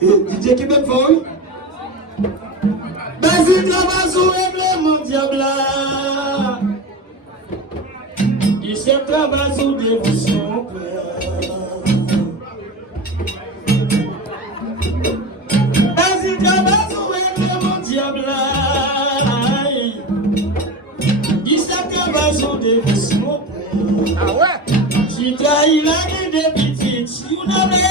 DJ qui me fait. Basile travaille sur règlement diable. Il se travaille sur dévotion. Basile travaille sur règlement diable. Il se travaille sur dévotion. Ah ouais? Si tu as eu la vie de petite, si vous n'avez.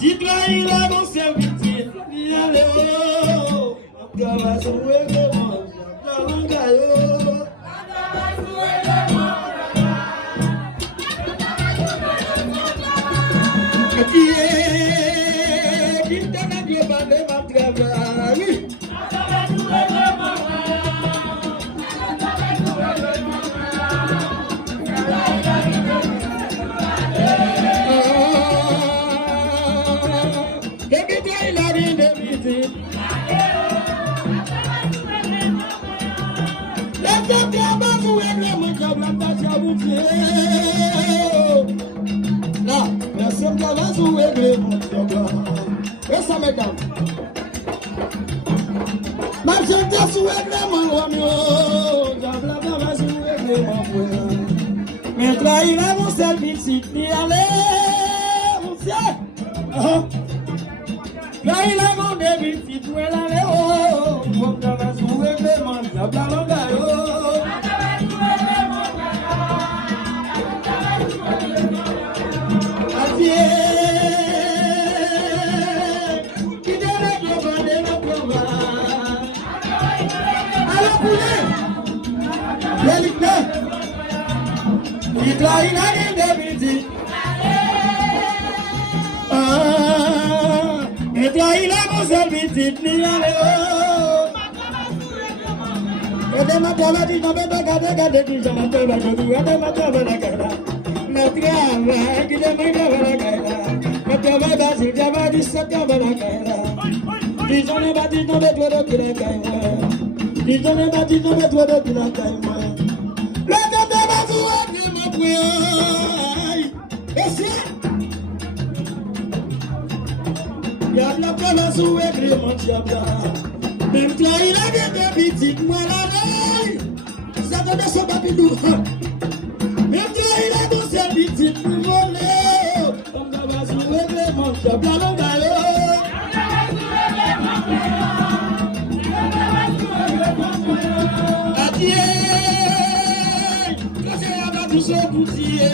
Si tu as eu la bonne servitude, il y a le haut. On va jouer le monde, on va jouer là, personne ne va jouer le monde. Et ça me donne. Ma chante sous le monde, j'en va jouer le monde. Mais trahir à mon service, ni aller, mon ciel. Trahir à mon débit, si tu es là, on va jouer le monde, j'en il a une indemnité. Et toi, il a mon servitude, il a le et de ma toile, tu n'as pas gardé, tu n'as pas gardé, tu n'as pas gardé. Notre travail, qui demande la gaïla. Notre travail, si tu as dit ça, tu as la gaïla. Ils ont les bâtis dans les toits de la gaïla. Ils ont les bâtis dans les toits de la gaïla. Le temps de la joie, ma prière. Et c'est. Il y a la place où est vraiment diable. Même toi, il a des petites, moi la veille. Ça te donne son papillou. Même toi, il a tous ses petites, nous voler. On va jouer vraiment diable. On va adieu. Quand c'est la bouche au boutier.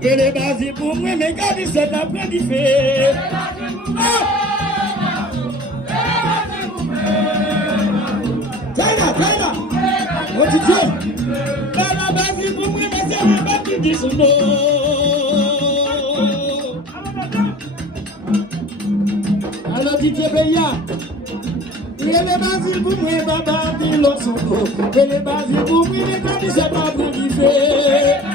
Ele base pour moi, mais garde cet après-midi fait. Taïla, mon Dieu, la base pour moi, mais c'est ma base qui son nom. Alors Didier Beya, il est base pour moi, baba, il est son nom. Il est base pour moi, mais garde cet après-midi fait.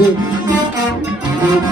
Thank you.